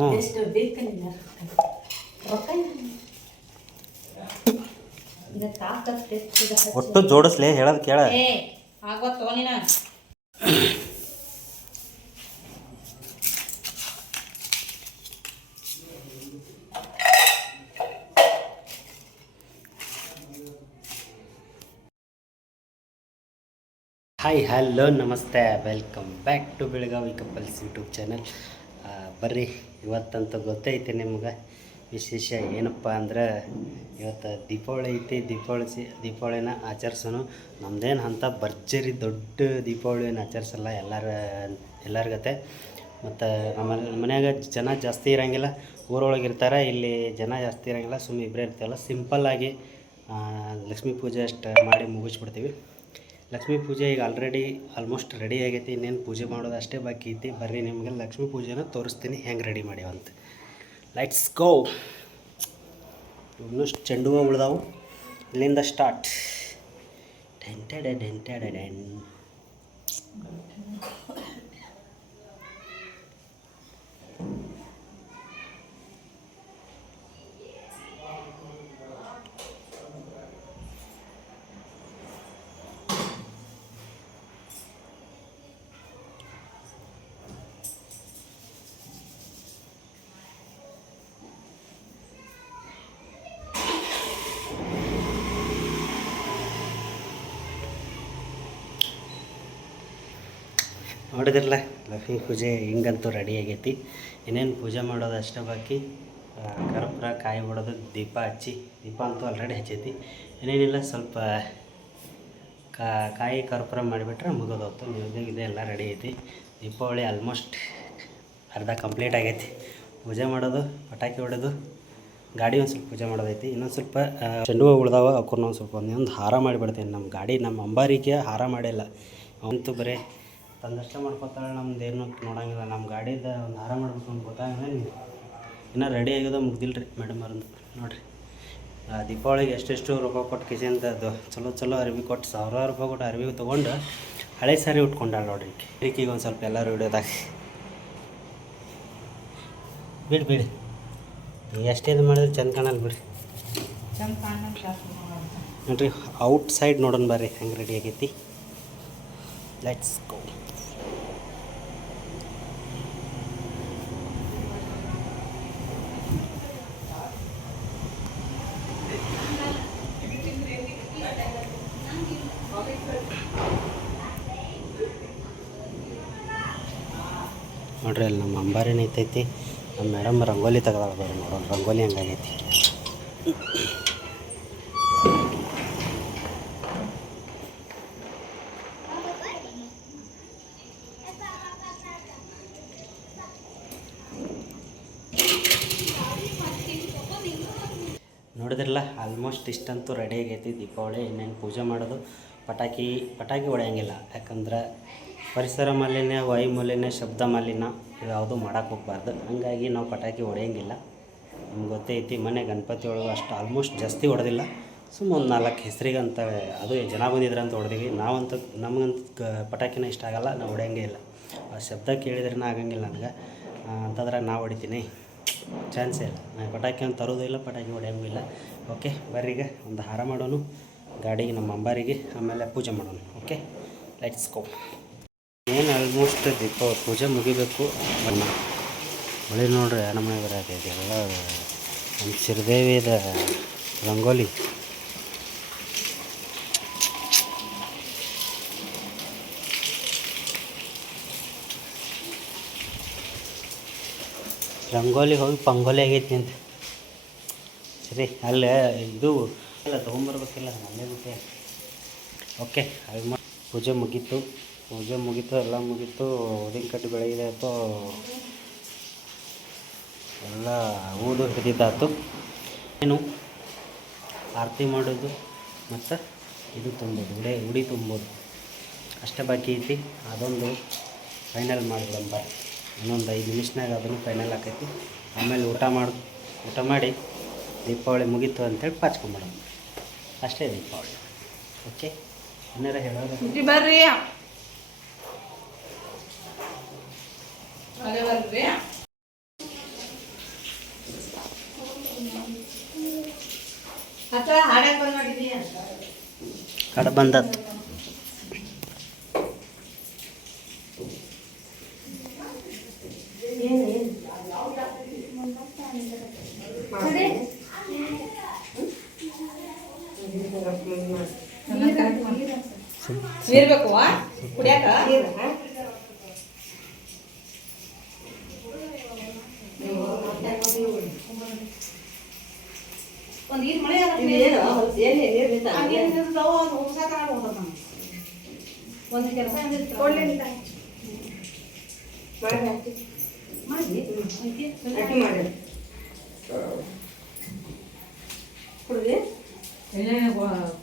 ಹ್ಞೂ ಎಷ್ಟು ಬೇಕು ನಿನ್ನ ರೊಕ್ಕ ಈಗ ತಾಕತ್ತು. ಒಟ್ಟು ಜೋಡಿಸ್ಲಿ ಹೇಳೋದು ಕೇಳ. ಏ ಆಗೋ ನೀನು. ಹಾಯ್ ಹಲೋ ನಮಸ್ತೆ. Welcome back to Belagavi couples YouTube channel ಬರ್ರಿ, ಇವತ್ತಂತೂ ಗೊತ್ತೈತಿ ನಿಮ್ಗೆ. ವಿಶೇಷ ಏನಪ್ಪ ಅಂದ್ರೆ, ಇವತ್ತು ದೀಪಾವಳಿ ಐತಿ, ದೀಪಾವಳಿ ಸಿ, ದೀಪಾವಳಿನ ಆಚರಿಸೋನು. ನಮ್ದೇನು ಅಂಥ ಭರ್ಜರಿ ದೊಡ್ಡ ದೀಪಾವಳಿನ ಆಚರಿಸಲ್ಲ ಎಲ್ಲರ ಎಲ್ಲರಿಗತ್ತೆ ಮತ್ತು ನಮ್ಮ ಮನ್ಯಾಗ ಜನ ಜಾಸ್ತಿ ಇರೋಂಗಿಲ್ಲ, ಊರೊಳಗೆ ಇರ್ತಾರೆ, ಇಲ್ಲಿ ಜನ ಜಾಸ್ತಿ ಇರೋಂಗಿಲ್ಲ ಸುಮ್ಮನೆ ಇಬ್ಬರೇ ಇರ್ತೀವಲ್ಲ. ಸಿಂಪಲ್ಲಾಗಿ ಲಕ್ಷ್ಮೀ ಪೂಜೆ ಅಷ್ಟು ಮಾಡಿ ಮುಗಿಸ್ಬಿಡ್ತೀವಿ. ಲಕ್ಷ್ಮೀ ಪೂಜೆ ಈಗ ಆಲ್ರೆಡಿ ಆಲ್ಮೋಸ್ಟ್ ರೆಡಿ ಆಗೈತಿ. ಇನ್ನೇನು ಪೂಜೆ ಮಾಡೋದು ಅಷ್ಟೇ ಬಾಕಿ ಐತಿ. ಬರ್ರಿ ನಿಮಗೆ ಲಕ್ಷ್ಮೀ ಪೂಜೆನ ತೋರಿಸ್ತೀನಿ. ಹೆಂಗೆ ರೆಡಿ ಮಾಡ್ಯಾವಂತ. ಲೈಟ್ಸ್ ಗೋ ಇನ್ನೂ ಚೆಂಡು ಹೂವು ಉಳ್ದಾವು. ಇಲ್ಲಿಂದ ಸ್ಟಾರ್ಟ್ ಡೆಂಟೆಡೆ ಡೆಂಟೆಡೆ ಡೆನ್. ನೋಡಿದ್ರಲ್ಲ, ಲಕ್ಷ್ಮೀ ಪೂಜೆ ಹಿಂಗಂತೂ ರೆಡಿ ಆಗೈತಿ. ಇನ್ನೇನು ಪೂಜೆ ಮಾಡೋದು ಅಷ್ಟೇ ಬಾಕಿ. ಕರ್ಪೂರ, ಕಾಯಿ ಹೊಡೋದು ದೀಪ ಹಚ್ಚಿ, ದೀಪ ಅಂತೂ ಆಲ್ರೆಡಿ ಹಚ್ಚೈತಿ. ಇನ್ನೇನಿಲ್ಲ, ಸ್ವಲ್ಪ ಕಾಯಿ ಕರ್ಪೂರ ಮಾಡಿಬಿಟ್ರೆ ಮುಗೋದೋತು ನೀವು ಇದೆ ಎಲ್ಲ ರೆಡಿ ಐತಿ. ದೀಪಾವಳಿ ಆಲ್ಮೋಸ್ಟ್ ಅರ್ಧ ಕಂಪ್ಲೀಟ್ ಆಗೈತಿ. ಪೂಜೆ ಮಾಡೋದು, ಪಟಾಕಿ ಹೊಡೆದು, ಗಾಡಿ ಒಂದು ಸ್ವಲ್ಪ ಪೂಜೆ ಮಾಡೋದೈತಿ. ಇನ್ನೊಂದು ಸ್ವಲ್ಪ ಚೆಂಡು ಹೂವು ಉಳ್ದಾವ ಅವ್ರನ್ನ ಒಂದು ಸ್ವಲ್ಪ ಒಂದೊಂದು ಹಾರ ಮಾಡಿಬಿಡ್ತೀನಿ. ನಮ್ಮ ಗಾಡಿ ನಮ್ಮ ಅಂಬಾರಿಗೆ ಹಾರ ಮಾಡಿಲ್ಲ. ಅವಂತೂ ಬರೀ ತಂದಷ್ಟೇ ಮಾಡ್ಕೊತಾಳೆ ನಮ್ದು ಏನು ನೋಡಂಗಿಲ್ಲ. ನಮ್ಮ ಗಾಡಿದ ಒಂದು ಹಾರ ಮಾಡ್ಬೇಕು ಅಂತ ಗೊತ್ತಾಗಿಲ್ಲ ನೀವು ಇನ್ನೂ ರೆಡಿ ಆಗ್ಯದ ಮುಗ್ದಿಲ್ಲ ರೀ ಮೇಡಮ್ ಅವ್ರಂದು. ನೋಡಿರಿ. ದೀಪಾವಳಿಗೆ ಎಷ್ಟೆಷ್ಟು ರೂಪಾಯಿ ಕೊಟ್ಟು ಕಿಸೆಯಿಂದ ಅದು ಚಲೋ ಚಲೋ ಅರ್ವಿ ಕೊಟ್ಟು ಸಾವಿರಾರು ರೂಪಾಯಿ ಕೊಟ್ಟು ಅರ್ವಿ ತೊಗೊಂಡು ಹಳೆ ಸಾರಿ ಉಟ್ಕೊಂಡಾಳ ನೋಡ್ರಿ ಈಕಿಗೆ ಒಂದು ಸ್ವಲ್ಪ ಎಲ್ಲರೂ ಹಿಡಿಯೋದಾಗ. ಬಿಡಿ ಬಿಡಿ. ಎಷ್ಟೇ ಇದು ಮಾಡಿದ್ರೆ ಚಂದ ಕಾಣಲ್ಲ ಬಿಡಿ. ನೋಡ್ರಿ ಔಟ್ ಸೈಡ್ ನೋಡೋಣ ಬರ್ರಿ. ಹೆಂಗೆ ರೆಡಿ ಆಗೈತಿ. ಲೆಟ್ಸ್ ಗೋ ನೋಡ್ರಿ, ಅಲ್ಲಿ ನಮ್ಮ ಅಂಬಾರಿ ನೈತೈತಿ. ನಮ್ಮ ಮೇಡಮ್ ರಂಗೋಲಿ ತೆಗ್ದಾಳ ಬರ್ರಿ ನೋಡೋಣ ರಂಗೋಲಿ ಹಂಗಾಗೈತಿ. ನೋಡಿದ್ರಲ್ಲ ಆಲ್ಮೋಸ್ಟ್ ಇಷ್ಟಂತೂ ರೆಡಿ ಆಗೈತಿ ದೀಪಾವಳಿ, ಇನ್ನೇನು ಪೂಜೆ ಮಾಡೋದು, ಪಟಾಕಿ ಪಟಾಕಿ ಹೊಡೆಯಂಗಿಲ್ಲ. ಯಾಕಂದ್ರೆ ಪರಿಸರ ಮಾಲಿನ್ಯ, ವಾಯು ಮಾಲಿನ್ಯ, ಶಬ್ದ ಮಾಲಿನ್ಯ ಇವ್ಯಾವುದು ಮಾಡೋಕೆ ಹೋಗ್ಬಾರ್ದು. ಹಂಗಾಗಿ ನಾವು ಪಟಾಕಿ ಹೊಡೆಯಂಗಿಲ್ಲ. ನಿಮ್ಗೆ ಗೊತ್ತೈತಿ, ಮನೆ ಗಣಪತಿ ಒಳಗೆ ಅಷ್ಟು ಆಲ್ಮೋಸ್ಟ್ ಜಾಸ್ತಿ ಹೊಡೆದಿಲ್ಲ. ಸುಮ್ಮ ಒಂದು ನಾಲ್ಕು ಹೆಸರಿಗಂತ ಅದು ಜನ ಬಂದಿದ್ರೆ ಅಂತ ಹೊಡೆದಿವಿ. ನಾವಂತೂ ನಮಗಂತ ಪಟಾಕಿನ ಇಷ್ಟ ಆಗಲ್ಲ, ನಾವು ಹೊಡೆಯಂಗೇ ಇಲ್ಲ. ಆ ಶಬ್ದ ಕೇಳಿದ್ರೇ ಆಗಂಗಿಲ್ಲ ನನಗೆ. ಅಂತಂದ್ರೆ ನಾವು ಹೊಡಿತೀನಿ. ಚಾನ್ಸೇ ಇಲ್ಲ. ನಾನು ಪಟಾಕಿ ಅಂತ ತರೋದು ಇಲ್ಲ, ಪಟಾಕಿ ಹೊಡೆಯಂಗೂ ಇಲ್ಲ. ಓಕೆ ಬರ್ರಿಗೆ ಒಂದು ಹಾರ ಮಾಡೋನು, ಗಾಡಿಗೆ, ನಮ್ಮ ಅಂಬಾರಿಗೆ, ಆಮೇಲೆ ಪೂಜೆ ಮಾಡೋಣ ಓಕೆ ಲೆಟ್ಸ್ ಗೋ ಆಲ್ಮೋಸ್ಟ್ ದೀಪ, ಪೂಜೆ ಮುಗಿಬೇಕು. ಮಳೆ ನೋಡ್ರಿ ನಮ್ಮನೆ ಬರತೈತಿ ಎಲ್ಲ ನಮ್ಮ ಸಿರಿದೇವಿದ ರಂಗೋಲಿ. ರಂಗೋಲಿ ಹೋಗಿ ಪಂಗೋಲಿ ಆಗೈತಿ ಅಂತ. ಸರಿ, ಅಲ್ಲೇ ಇದು ಎಲ್ಲ ತೊಗೊಂಬರ್ಬೇಕಿಲ್ಲ ಮನೆ ಬಿಟ್ಟೆ. ಓಕೆ ಪೂಜೆ ಮುಗೀತು. ಪೂಜೆ ಮುಗೀತು, ಎಲ್ಲ ಮುಗೀತು ಊದಿನ ಕಟ್ಟಿ ಬೆಳಗಿದೆ ಅಥವಾ ಎಲ್ಲ ಊದು ಹಿಡಿದಾಯ್ತು ಏನು? ಆರತಿ ಮಾಡೋದು ಮತ್ತು ಇದು ತುಂಬೋದು ಉಡೆ ಉಡಿ ತುಂಬೋದು. ಅಷ್ಟೇ ಬಾಕಿ ಐತಿ. ಅದೊಂದು ಫೈನಲ್ ಮಾಡಿಬಿಡಂಬ ಇನ್ನೊಂದು ಐದು ನಿಮಿಷನಾಗ ಅದನ್ನು ಫೈನಲ್ ಆಕೈತಿ. ಆಮೇಲೆ ಊಟ ಮಾಡಿ ಊಟ ಮಾಡಿ ದೀಪಾವಳಿ ಮುಗೀತು ಅಂತೇಳಿ ಪಾಚ್ಕೊಂಬಿಡೋಣ ಅಷ್ಟೇ ದೀಪಾವಳಿ. ಓಕೆ ಏನಾರ ಹೇಳೋದು? ಬರ್ರಿ. ಅದೇ ಅಂತ ಕಡೆ ಬಂದತ್ತು ಮಾಡಿ ಕುಡ್ದಿ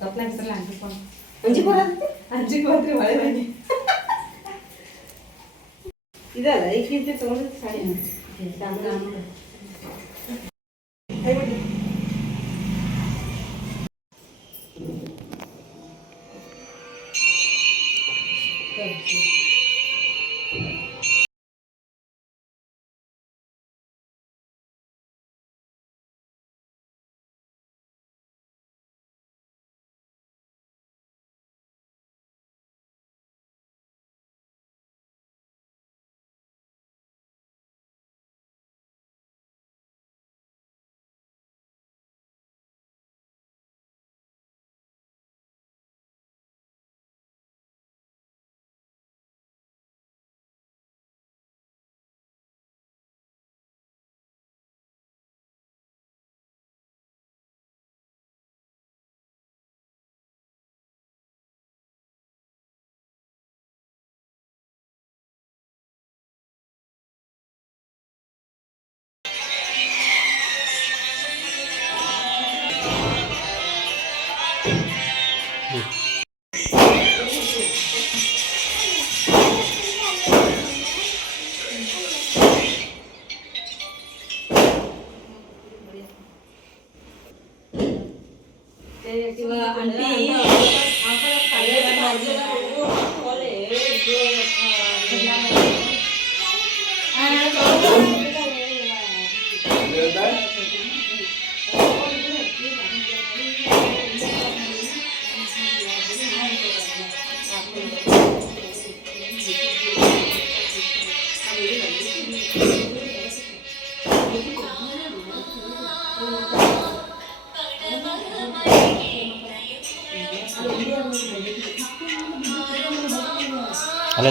ಕಪ್ಲಾಗಿಸಲ್ಲ ಅಂಜಿಕೊಂಡು ಅಂಜಿ ಬರತ್ತೆ ಅಂಜಿಗೆ ಹೋದ್ರಿ ಒಳ್ಳೆ ಬನ್ನಿ. ಇದಲ್ಲ ಈಗಿಂತ ತಗೊಂಡಿದ್ದು ಸಾಡಿ ಇವ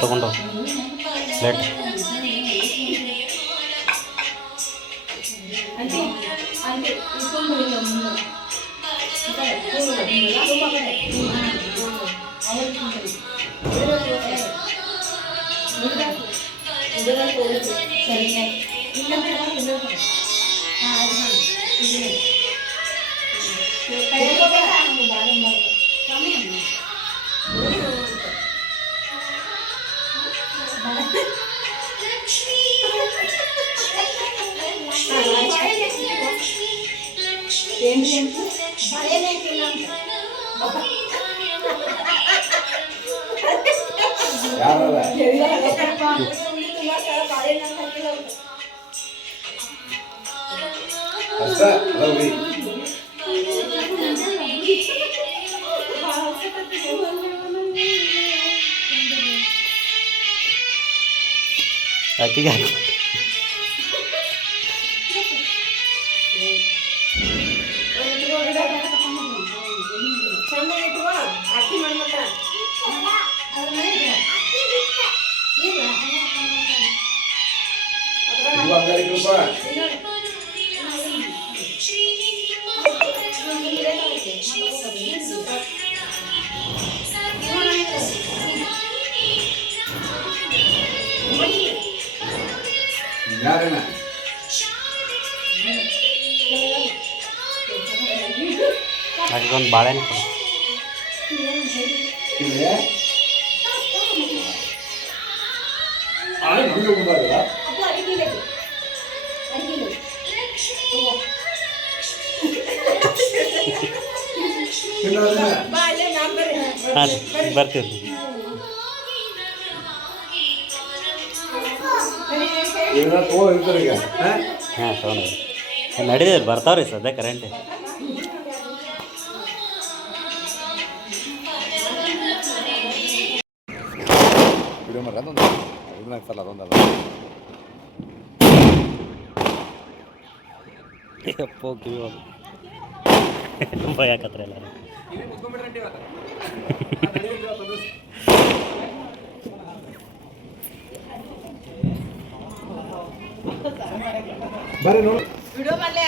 ತೊಗೊಂಡು ಪ್ಲೇಟ್ ಆಂಟಿ ఏంటి Aquí, aquí. ಬಾಳೆಹಣ್ಣು. ಹಾಂ ಬರ್ತೀವಿ ಹಾ? ಹಾಂ ತೊಗೊಂಡು ನಡೀತದೆ ಬರ್ತಾವ್ರಿ ಸದ್ಯ ಕರೆಂಟ್ ವಿಡಿಯೋ ಮಾಡ್ರಿ ಅದೊಂದು ಇದನ್ನ ಆಗ್ತಲ್ಲ ಅದೊಂದಲ್ಲ ಅಪ್ಪೋ ಕಿವಿ ಹೋದು ಭಯ ಆಕತ್ರ ಎಲ್ಲ ಬರ್ರಿ ನೋಡಿ ವಿಡಿಯೋ ಮಾಡ್ಲೆ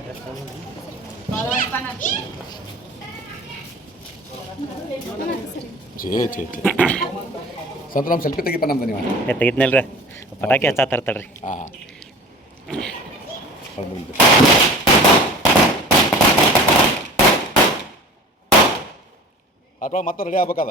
ಡ್ರೆಸ್ ಛೇ ಛೇ ಛೇ ಸಂತರಾಮ್ ಸೆಲ್ಫಿ ತೆಗಿಪ್ಪ ನಮ್ದು ನೀವು. ತೆಗಿದ್ನಲ್ರಿ. ಪಟಾಕಿ ಹಚ್ಚಾ ತರ್ತಾಳ್ರಿ ಹಾಂ. ಅಥವಾ ಮತ್ತೆ ರೆಡಿ ಆಗ್ಬೇಕದ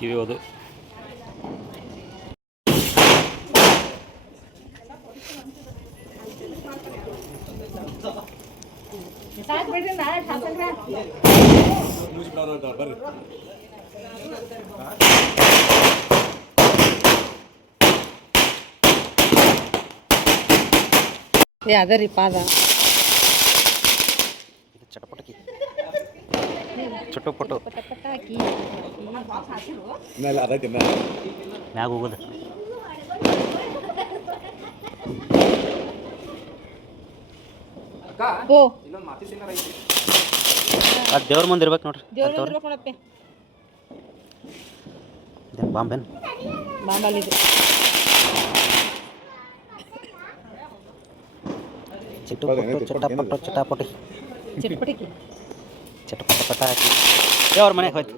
ಕಿವಿ ಹೋದು ಬರ್ರಿ ಏ ಅದ ರೀ ಪಾದ ಇದು ಚಟಪಟಕಿ ಅದೈತಿ ಇನ್ನ ಮ್ಯಾಗ ಹೋಗೋದು. ಓ. ಅದು ದೇವ್ರ ಮುಂದೆ ಇರ್ಬೇಕು ನೋಡ್ರಿ. ಬಾಂಬೆನ್? ಬಾಂಬಲ್ಲಿದು ಚಿಟುಪಟು ಚಟಪಟು ಚಟಾಪಟಿ ಚಿಟ್ಪಟಿಕಿ ಚಟಪಟ ಪಟಾಕಿ ಏ ಅವ್ರ ಮನೆಗೆ ಹೋಯ್ತು.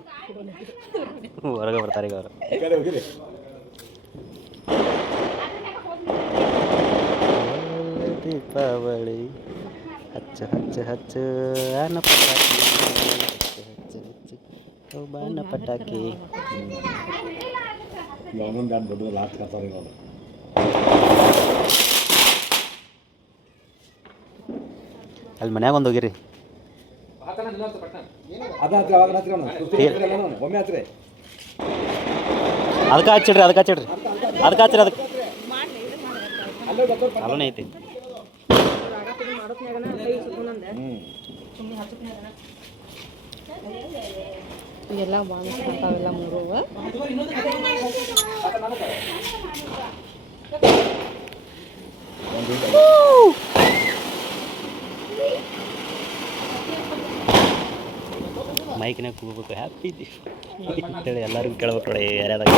ಹೊರಗೆ ಬರ್ತಾರೆ ಈಗ ಅವರು. ಕಡೆ ಹೋಗಿರಿ ದೀಪಾವಳಿ. ಹಚ್ಚು ಹಚ್ಚು ಹಚ್ಚು ಆನ ಪಟಾಕಿ. ಹಚ್ಚು ಹಚ್ಚು ಹಚ್ಚು ಓ ಬಾನ ಪಟಾಕಿ ಒಂದೊಂದು ಎರಡು ದೊಡ್ಡ ಲಾಸ್ಟ್ ಕತ್ತಾರ ಇವಾಗ ಅಲ್ಲಿ ಮನ್ಯಾಗ ಒಂದು ಹೋಗಿರಿ. ಅದಕ್ಕೆ ಹಚ್ಚಿಡ್ರಿ ಅದಕ್ಕೆ ಹಚ್ಚಿಡ್ರಿ. ಅದಕ್ಕೆ ಹಚ್ಚಿರಿ ಅದಕ್ಕೆ. ಅಲ್ಲೇ ಐತಿ. ಎಲ್ಲ ಬಾಂಬ್ ಮೂರು. ಮೂರು ಮೈಕ್ನಾಗ ಕೂಗಬೇಕು. ಹ್ಯಾಪಿ ಅಂತೇಳಿ ಎಲ್ಲರಿಗೂ ಕೇಳ್ಬೇಕು ನೋಡಿ ಯಾರ್ಯಾದಾಗ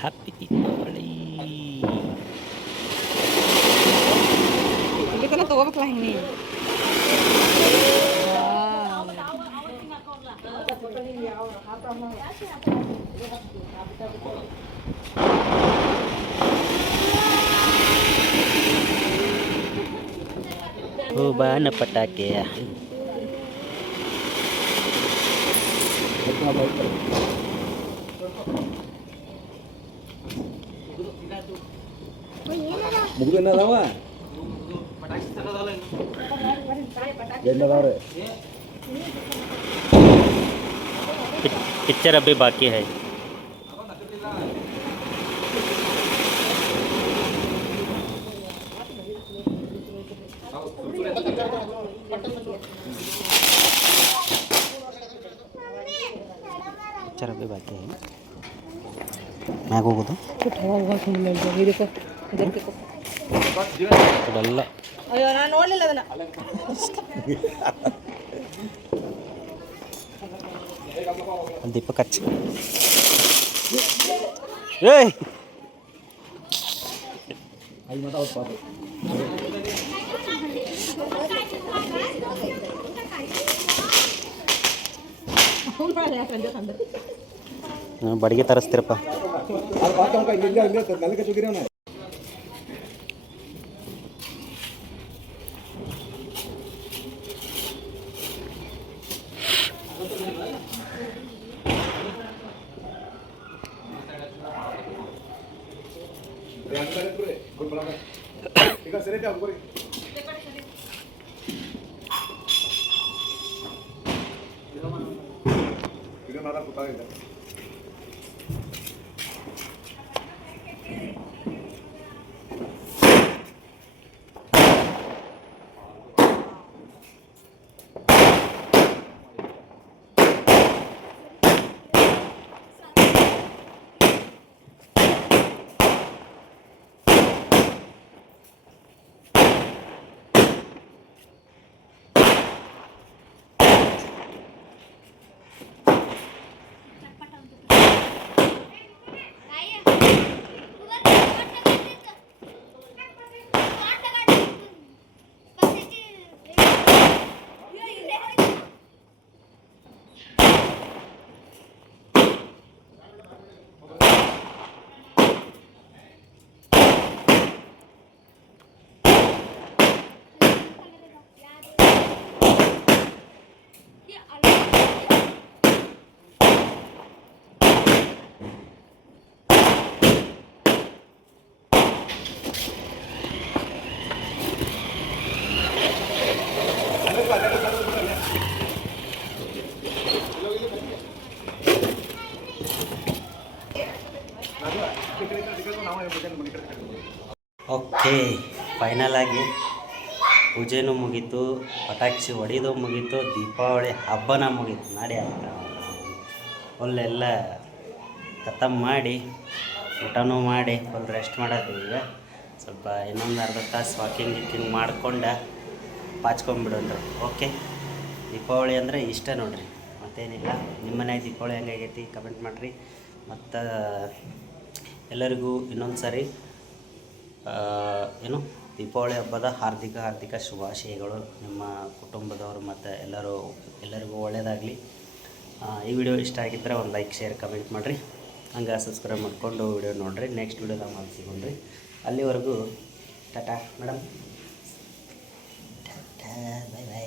ಹ್ಯಾಪಿ ದೀಪಾವಳಿ ತಗೋಬೇಕಲ್ಲ ಹಿಂಗೆ डब्बा पटाके पिक्चर अभी बाकी है। నాకు ఒకదు ಅಲ್ಲ ಅಯ್ಯೋ ನಾನು ನೋಡಲಿಲ್ಲ ಅದನ್ನ ದೀಪ ಕಚ್ಚ ಏಯ್ ಅಲ್ಲಿ ಮತ್ತೆ ಅವ್ರು ಪಾಪ ಹೌದು ನೀವು ಬಡಿಗೆ ತರಿಸ್ತೀರಪ್ಪ. ಅದು ಓಕೆ ಫೈನಲ್ ಆಗಿ ಪೂಜೆನೂ ಮುಗೀತು, ಪಟಾಕ್ಷಿ ಹೊಡಿದು ಮುಗೀತು, ದೀಪಾವಳಿ ಹಬ್ಬನ ಮುಗೀತು. ನಾಡಿ ಹಬ್ಬ ಫುಲ್ಲೆಲ್ಲ ಖತಮ್ ಮಾಡಿ, ಊಟನೂ ಮಾಡಿ ಫುಲ್ ರೆಸ್ಟ್ ಈಗ. ಸ್ವಲ್ಪ ಇನ್ನೊಂದು ಅರ್ಧ ತಾಸು ವಾಕಿಂಗ್ ಗೀಕಿಂಗ್ ಮಾಡ್ಕೊಂಡು ಪಾಚ್ಕೊಂಬಿಡೋಣ ಓಕೆ ದೀಪಾವಳಿ ಅಂದರೆ ಇಷ್ಟ ನೋಡ್ರಿ. ಮತ್ತೇನಿಲ್ಲ. ನಿಮ್ಮ ಮನೆಯಾಗ ದೀಪಾವಳಿ ಹೆಂಗಾಗೈತಿ? ಕಮೆಂಟ್ ಮಾಡಿರಿ. ಮತ್ತು ಎಲ್ಲರಿಗೂ ಇನ್ನೊಂದು ಸಾರಿ ಏನು? ದೀಪಾವಳಿ ಹಬ್ಬದ ಹಾರ್ದಿಕ ಹಾರ್ದಿಕ ಶುಭಾಶಯಗಳು ನಿಮ್ಮ ಕುಟುಂಬದವರು ಮತ್ತು ಎಲ್ಲರೂ, ಎಲ್ಲರಿಗೂ ಒಳ್ಳೆಯದಾಗಲಿ ಈ ವಿಡಿಯೋ ಇಷ್ಟ ಆಗಿದ್ದರೆ ಒಂದು ಲೈಕ್, ಶೇರ್, ಕಮೆಂಟ್ ಮಾಡಿರಿ. ಹಂಗೆ ಸಬ್ಸ್ಕ್ರೈಬ್ ಮಾಡಿಕೊಂಡು ವಿಡಿಯೋ ನೋಡಿರಿ. ನೆಕ್ಸ್ಟ್ ವಿಡಿಯೋ ಮಾಡಿ ಸಿಗೋಣ್ರಿ. ಅಲ್ಲಿವರೆಗೂ ta ta, madam. Ta ta bye bye